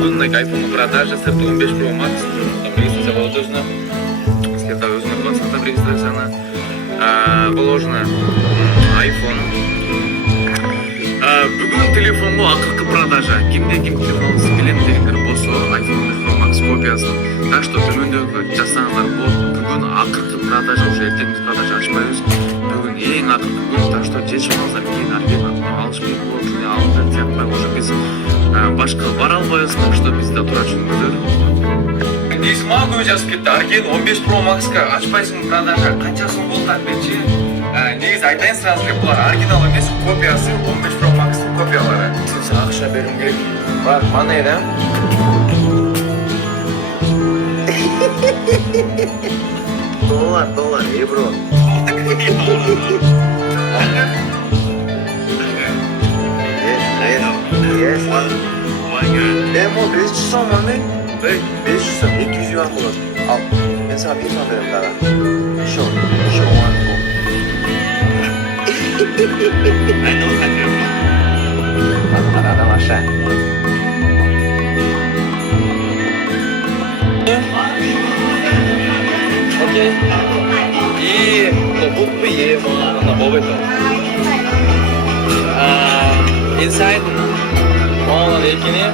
Бүгін iPhone продажа сырты 15 Pro Max. Там регистрация была точно. Следа өзінің 20 регистрацияны. Положено iPhone. Бүгін телефонға ақырғы продажа. Кімде-кім телефоныңыз келем дегендер болса, iPhone 15 Pro Max копиясын. Так что төмендегі жасаңыздар болды. Бүгін ақырғы продажа, уже ертеңіз продажа ашпайыз. Бүгін ең ақырғы күн. Так что жешіміңіздер кейін Арген алышпай болып және алынды тияқпай уже біз башқа бара албайыз. Так что бізде тұра жүріңіздер. Негізі маған көмек жазып кетті. Арген 15 Pro Max-қа ашпайсың продажа. Қаншасын болды бетші? Негізі айтайын сразу бұлар оригинал емес, копиясы 15 Pro Max копиялары. Сіз ақша берім керек. Бар, мана еді? Доллар, евро. Yes. Мо 500 сом маңдай? 500 сом, 200 юан болады. Ал, мен саған 1000 сом берем дағы. Шо, one go. Адам аша. Окей. И будто есть на бобыто. Inside, мало екені.